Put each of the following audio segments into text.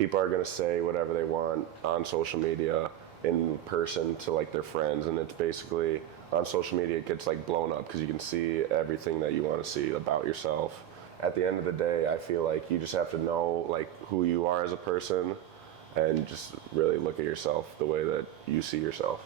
people are going to say whatever they want on social media in person to like their friends, and it's basically on social media it gets like blown up because you can see everything that you want to see about yourself. At the end of the day, I feel like you just have to know like who you are as a person and just really look at yourself the way that you see yourself.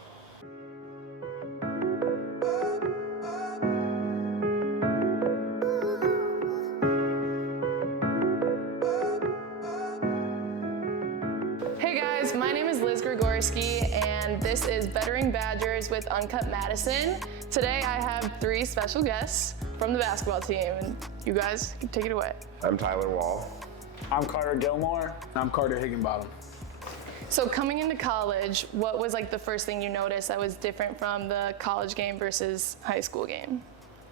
Hey guys, my name is Liz Gregorski and this is Bettering Badgers with UNCUT Madison. Today I have 3 special guests from the basketball team, and you guys can take it away. I'm Tyler Wahl. I'm Carter Gilmore. I'm Carter Higginbottom. So coming into college, what was like the first thing you noticed that was different from the college game versus high school game?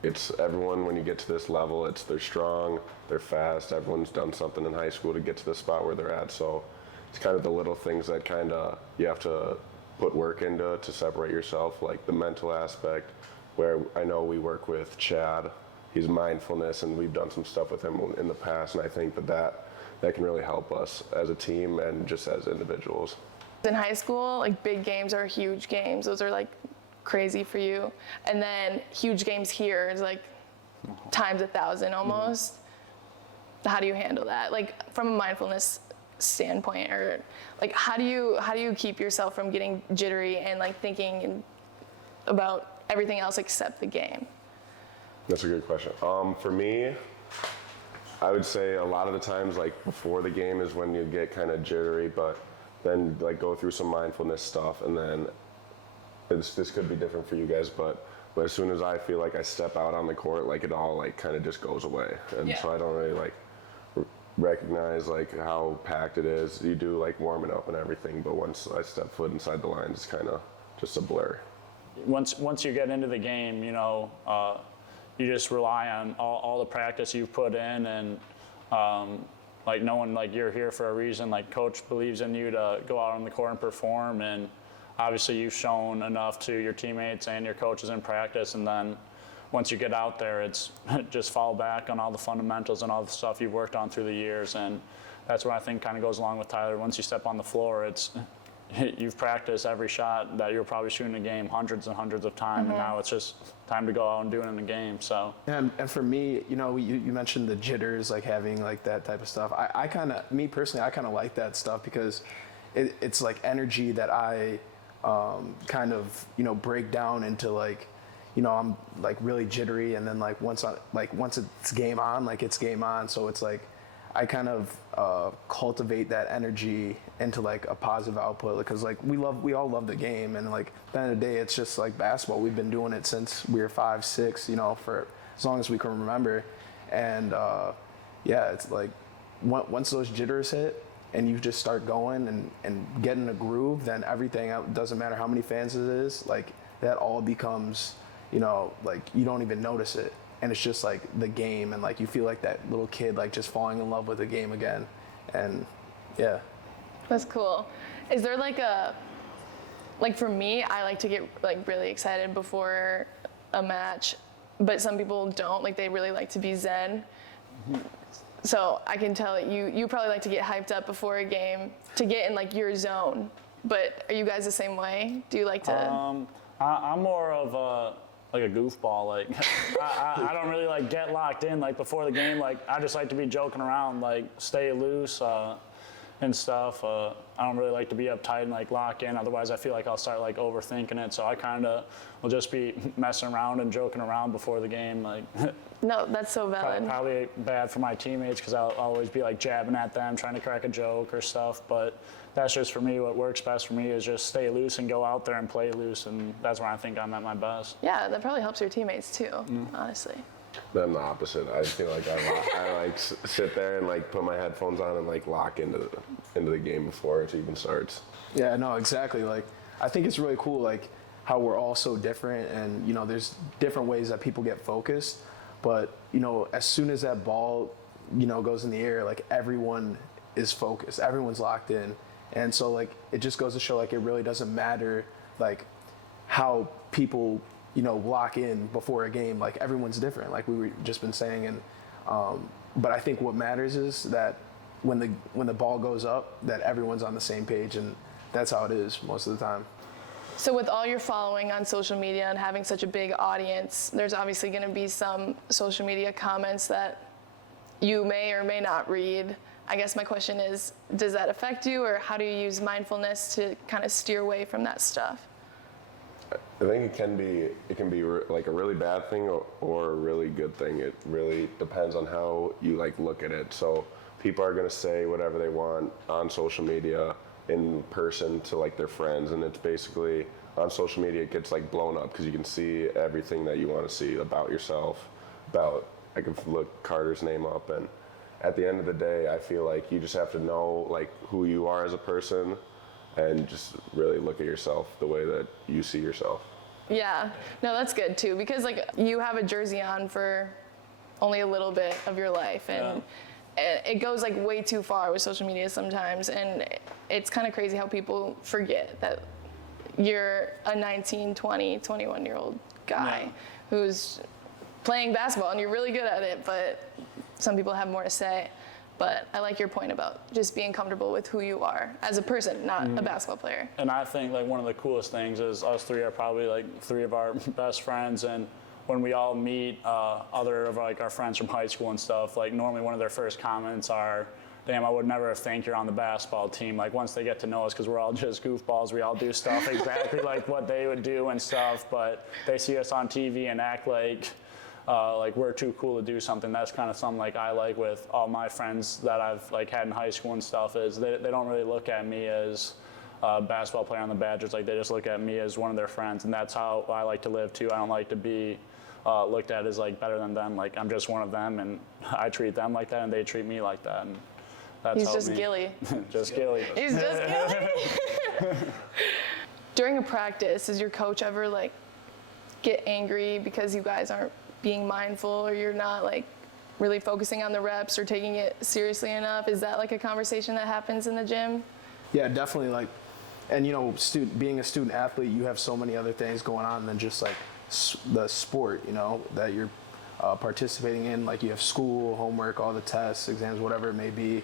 It's everyone, when you get to this level, they're strong, they're fast, everyone's done something in high school to get to the spot where they're at, so it's kind of the little things that kind of you have to put work into to separate yourself, like the mental aspect, where I know we work with Chad. He's mindfulness, and we've done some stuff with him in the past, and I think that can really help us as a team and just as individuals. In high school, like big games are huge games. Those are like crazy for you. And then huge games here is like times 1,000 almost. Mm-hmm. How do you handle that? Like from a mindfulness standpoint, or like how do you keep yourself from getting jittery and like thinking about everything else except the game? That's a good question. For me, I would say a lot of the times, like before the game is when you get kind of jittery, but then like go through some mindfulness stuff, and then this could be different for you guys, but as soon as I feel like I step out on the court, like it all like kind of just goes away, and so I don't really like recognize like how packed it is. You do like warming up and everything, but once I step foot inside the lines, it's kind of just a blur. Once you get into the game, you know, you just rely on all the practice you've put in, and like knowing like you're here for a reason. Like coach believes in you to go out on the court and perform, and obviously you've shown enough to your teammates and your coaches in practice, and then once you get out there, it's just fall back on all the fundamentals and all the stuff you've worked on through the years, and that's what I think kind of goes along with Tyler. Once you step on the floor, you've practiced every shot that you're probably shooting a game hundreds and hundreds of times, and now it's just time to go out and do it in the game. So And for me, you know, you mentioned the jitters, like having like that type of stuff. I kind of, me personally, I kind of like that stuff because it's like energy that I kind of, you know, break down into like, you know, I'm like really jittery, and then like once it's game on, like it's game on. So it's like I kind of cultivate that energy into like a positive output, because like we all love the game, and like at the end of the day, it's just like basketball. We've been doing it since we were 5, 6, you know, for as long as we can remember. And yeah, it's like once those jitters hit and you just start going and get in a groove, then everything, doesn't matter how many fans it is, like that all becomes, you know, like you don't even notice it. And it's just like the game, and like you feel like that little kid like just falling in love with the game again. And yeah. That's cool. Is there like for me, I like to get like really excited before a match, but some people don't. Like they really like to be zen. So I can tell you probably like to get hyped up before a game to get in like your zone. But are you guys the same way? Do you like to? I'm more of a goofball. Like I don't really like get locked in like before the game. Like I just like to be joking around, like stay loose and stuff. I don't really like to be uptight and like lock in. Otherwise, I feel like I'll start like overthinking it. So I kind of will just be messing around and joking around before the game. Like No, that's so valid. probably bad for my teammates because I'll always be like jabbing at them, trying to crack a joke or stuff. But that's just for me. What works best for me is just stay loose and go out there and play loose, and that's where I think I'm at my best. Yeah, that probably helps your teammates too, honestly. I'm the opposite. I feel like I like sit there and like put my headphones on and like lock into the game before it even starts. Yeah, no, exactly. Like I think it's really cool, like how we're all so different, and you know, there's different ways that people get focused. But you know, as soon as that ball, you know, goes in the air, like everyone is focused, everyone's locked in, and so like it just goes to show like it really doesn't matter like how people, you know, lock in before a game. Like everyone's different, like we were just been saying, and but I think what matters is that when the ball goes up, that everyone's on the same page, and that's how it is most of the time. So with all your following on social media and having such a big audience, there's obviously going to be some social media comments that you may or may not read. I guess my question is, does that affect you, or how do you use mindfulness to kind of steer away from that stuff? I think it can be like a really bad thing or a really good thing. It really depends on how you like look at it. So people are gonna say whatever they want on social media, in person to like their friends, and it's basically on social media it gets like blown up because you can see everything that you want to see about yourself. I can look Carter's name up, and at the end of the day, I feel like you just have to know like who you are as a person, and just really look at yourself the way that you see yourself. Yeah, no, that's good too, because like you have a jersey on for only a little bit of your life, and it goes like way too far with social media sometimes, and it's kind of crazy how people forget that you're a 19, 20, 21-year-old guy who's playing basketball and you're really good at it, but some people have more to say. But I like your point about just being comfortable with who you are as a person, not a basketball player. And I think like one of the coolest things is us three are probably like three of our best friends, and when we all meet other of like our friends from high school and stuff, like normally one of their first comments are, "Damn, I would never have think you're on the basketball team." Like once they get to know us, because we're all just goofballs, we all do stuff exactly like what they would do and stuff, but they see us on TV and act like we're too cool to do something. That's kind of something like I like with all my friends that I've like had in high school and stuff, is they don't really look at me as a basketball player on the Badgers. Like they just look at me as one of their friends, and that's how I like to live too. I don't like to be looked at as like better than them. Like I'm just one of them, and I treat them like that, and they treat me like that. And that's He's helped just me. Gilly. Just Gilly. He's just Gilly. During a practice, does your coach ever like get angry because you guys aren't being mindful, or you're not like really focusing on the reps or taking it seriously enough? Is that like a conversation that happens in the gym? Yeah, definitely. Like, and you know, being a student athlete, you have so many other things going on than just like the sport, you know, that you're participating in. Like you have school, homework, all the tests, exams, whatever it may be.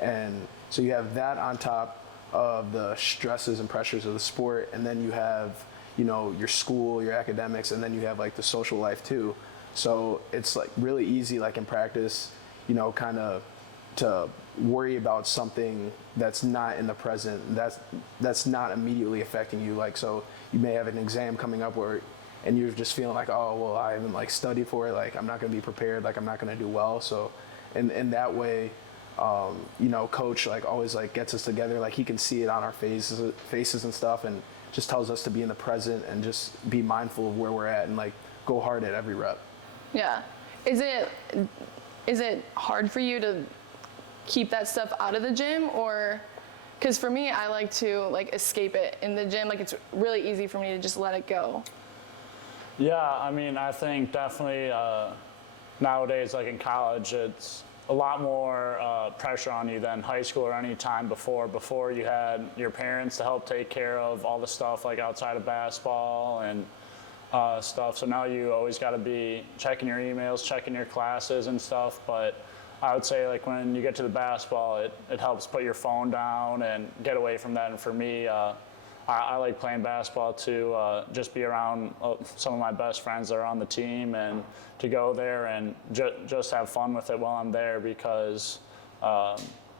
And so you have that on top of the stresses and pressures of the sport. And then you have, you know, your school, your academics, and then you have like the social life too. So it's like really easy, like in practice, you know, kind of to worry about something that's not in the present, that's not immediately affecting you. Like, so you may have an exam coming up and you're just feeling like, oh, well, I haven't like studied for it. Like, I'm not going to be prepared. Like, I'm not going to do well. So in that way, you know, coach like always like gets us together. Like he can see it on our faces and stuff, and just tells us to be in the present and just be mindful of where we're at and like go hard at every rep. Yeah. Is it hard for you to keep that stuff out of the gym, or because for me, I like to like escape it in the gym. Like it's really easy for me to just let it go. Yeah, I mean, I think definitely nowadays, like in college, it's a lot more pressure on you than high school or any time before. Before you had your parents to help take care of all the stuff like outside of basketball and stuff. So now you always got to be checking your emails, checking your classes and stuff. But I would say like when you get to the basketball, it helps put your phone down and get away from that. And for me, I like playing basketball to just be around some of my best friends that are on the team, and to go there and just have fun with it while I'm there, because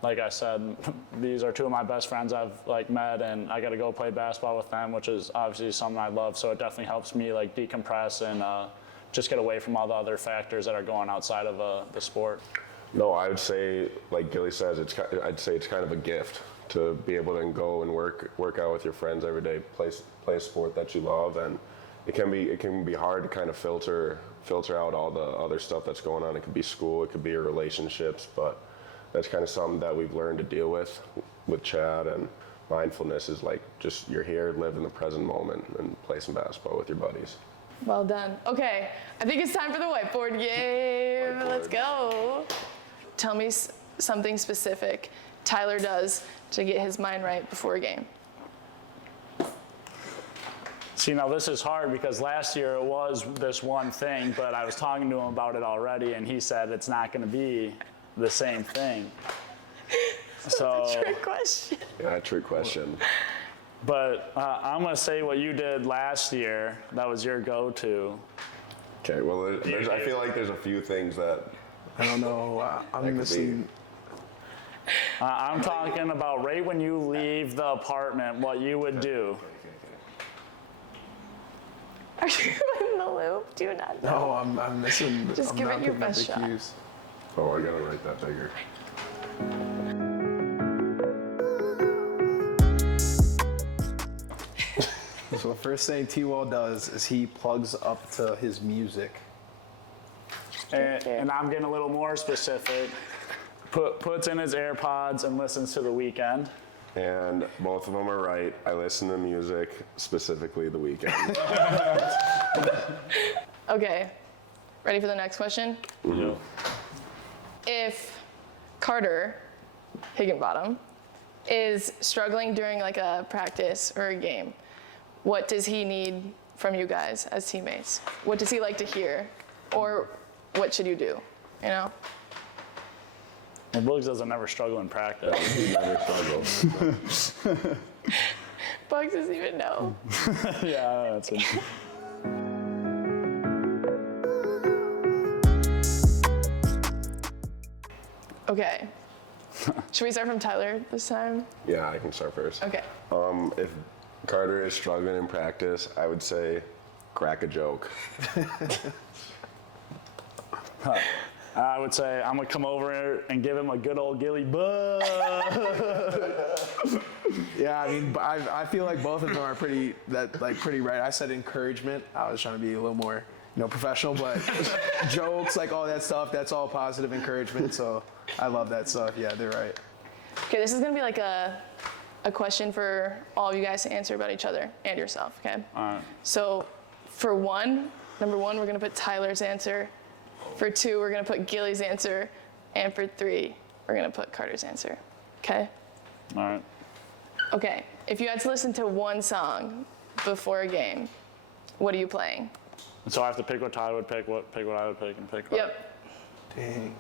like I said, these are two of my best friends I've like met, and I got to go play basketball with them, which is obviously something I love. So it definitely helps me like decompress and just get away from all the other factors that are going outside of the sport. No, I would say, like Gilly says, I'd say it's kind of a gift to be able to go and work out with your friends every day, play a sport that you love, and it can be hard to kind of filter out all the other stuff that's going on. It could be school, it could be your relationships, but that's kind of something that we've learned to deal with Chad. And mindfulness is like just you're here, live in the present moment, and play some basketball with your buddies. Well done. Okay, I think it's time for the whiteboard game. Let's go. Tell me something specific Tyler does to get his mind right before a game. See, now this is hard because last year it was this one thing, but I was talking to him about it already, and he said it's not going to be the same thing. So, Trick question. Yeah, trick question. but I'm gonna say what you did last year. That was your go-to. Okay, well, I feel like there's a few things that I don't know. could I'm be. missing. I'm talking about right when you leave the apartment, what you would do. Are you in the loop? Do you not know? No, I'm missing. Just I'm give not it your picking up best the shot. cues. Oh, I gotta write that bigger. So the first thing T-Wall does is he plugs up to his music. And I'm getting a little more specific. Puts in his AirPods and listens to The Weeknd. And both of them are right. I listen to music, specifically The Weeknd. Okay. Ready for the next question? Yeah. If Carter Higginbottom is struggling during like a practice or a game, what does he need from you guys as teammates? What does he like to hear? Or what should you do? You know? Well, Bugs doesn't ever struggle in practice. He never struggles. Bugs doesn't even know. Yeah, that's it. Okay. Should we start from Tyler this time? Yeah, I can start first. Okay. If Carter is struggling in practice, I would say crack a joke. I would say I'm gonna come over here and give him a good old Gilly bug. Yeah, I mean, I feel like both of them are pretty right. I said encouragement. I was trying to be a little more, professional, but jokes, like all that stuff, that's all positive encouragement. So I love that stuff. Yeah, they're right. Okay, this is gonna be like a question for all of you guys to answer about each other and yourself, okay? All right. So for number one, we're gonna put Tyler's answer. For 2, we're gonna put Gilly's answer. And for 3, we're gonna put Carter's answer, okay? All right. Okay, if you had to listen to one song before a game, what are you playing? And so I have to pick what Tyler would pick, what I would pick, and pick what. Yep. Dang.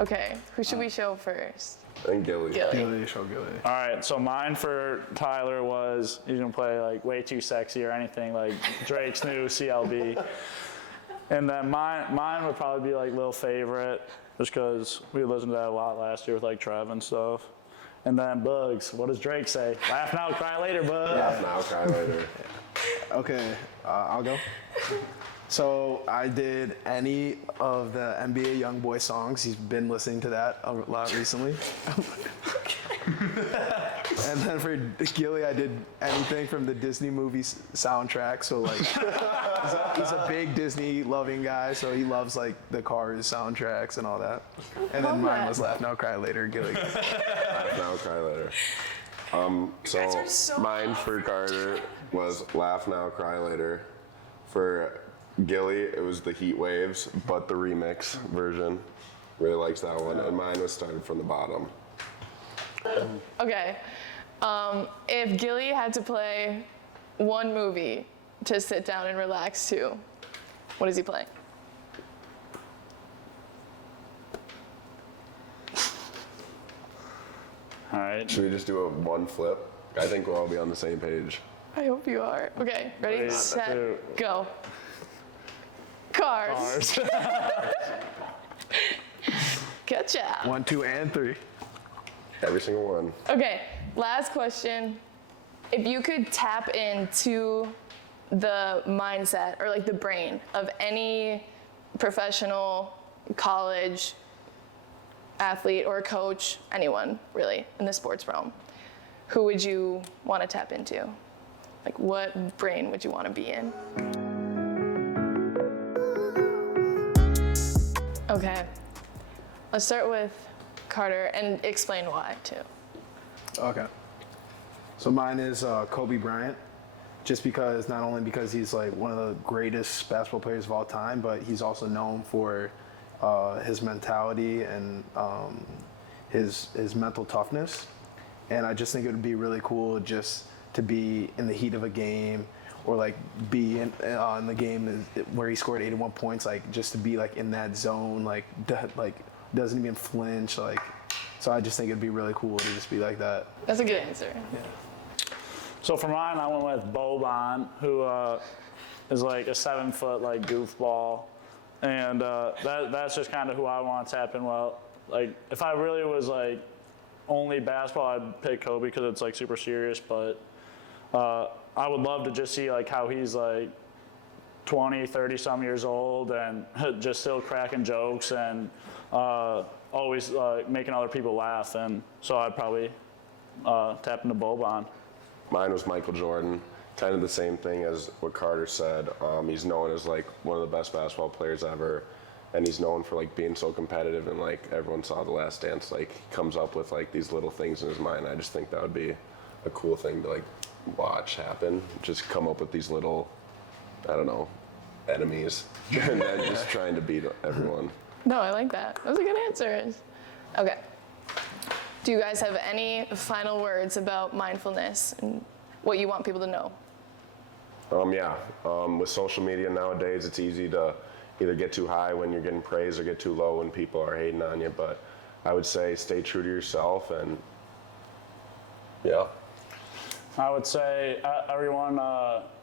Okay, who should we show first? And Gilly. Gilly. Gilly, show Gilly. All right, so mine for Tyler was he's gonna play like Way Too Sexy or anything like Drake's new CLB. And then mine would probably be like Lil Favorite, just because we listened to that a lot last year with like Trev and stuff. And then Bugs, what does Drake say? Laugh now, cry later, Bugs. Laugh now, cry later. Okay, I'll go. So I did any of the NBA YoungBoy songs. He's been listening to that a lot recently. And then for Gilly, I did anything from the Disney movie soundtrack. So like, he's a big Disney loving guy, so he loves like the Cars soundtracks and all that. And then mine was Laugh Now, Cry Later, Gilly. Laugh now, cry later. guys are so Mine for Carter was Laugh Now, Cry Later. For Gilly, it was the Heat Waves, but the remix version. Really likes that one. And mine was Started from the Bottom. Okay, if Gilly had to play one movie to sit down and relax to, what is he playing? All right. Should we just do a one flip? I think we'll all be on the same page. I hope you are. Okay, ready, 3, set, 2. go. Cars. Good job. 1, 2, and 3. Every single one. Okay, last question. If you could tap into the mindset or like the brain of any professional, college athlete or coach, anyone really in the sports realm, who would you want to tap into? Like what brain would you want to be in? Okay, let's start with Carter and explain why too. Okay. So mine is Kobe Bryant, just because not only because he's like one of the greatest basketball players of all time, but he's also known for his mentality and his mental toughness. And I just think it would be really cool just to be in the heat of a game or like be in the game where he scored 81 points, like just to be like in that zone, like doesn't even flinch, like. So I just think it'd be really cool to just be like that. That's a good answer. So for mine, I went with Boban, who is like a 7-foot like goofball, and that's just kind of who I want to tap in. Well, like if I really was like only basketball, I'd pick Kobe because it's like super serious. But I would love to just see like how he's like 20, 30 some years old and just still cracking jokes and always making other people laugh. And so I'd probably tap into Boban. Mine was Michael Jordan. Kind of the same thing as what Carter said. He's known as like one of the best basketball players ever, and he's known for like being so competitive. And like everyone saw The Last Dance, like he comes up with like these little things in his mind. I just think that would be a cool thing to like watch happen. Just come up with these little, I don't know, enemies, and then just trying to beat everyone. No, I like that. Those are good answers. Okay. Do you guys have any final words about mindfulness and what you want people to know? With social media nowadays, it's easy to either get too high when you're getting praise or get too low when people are hating on you. But I would say stay true to yourself, and yeah. I would say everyone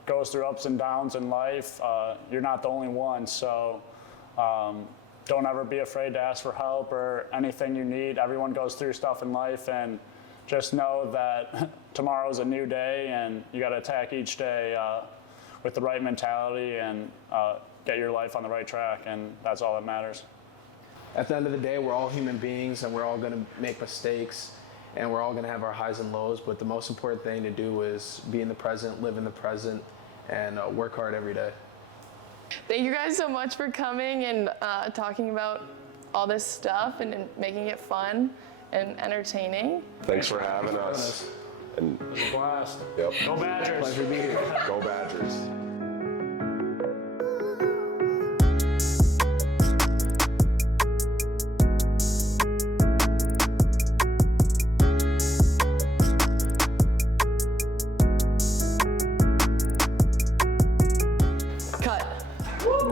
goes through ups and downs in life. You're not the only one, so don't ever be afraid to ask for help or anything you need. Everyone goes through stuff in life, and just know that tomorrow's a new day, and you got to attack each day with the right mentality and get your life on the right track, and that's all that matters. At the end of the day, we're all human beings, and we're all going to make mistakes, and we're all going to have our highs and lows, but the most important thing to do is be in the present, live in the present, and work hard every day. Thank you guys so much for coming and talking about all this stuff and making it fun and entertaining. Thanks for having us. And It was a blast. yep. Go Badgers. Pleasure to be here. Go Badgers. Cut. Boom!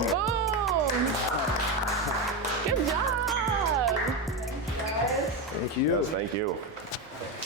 Good job! Thank you. Yes, thank you.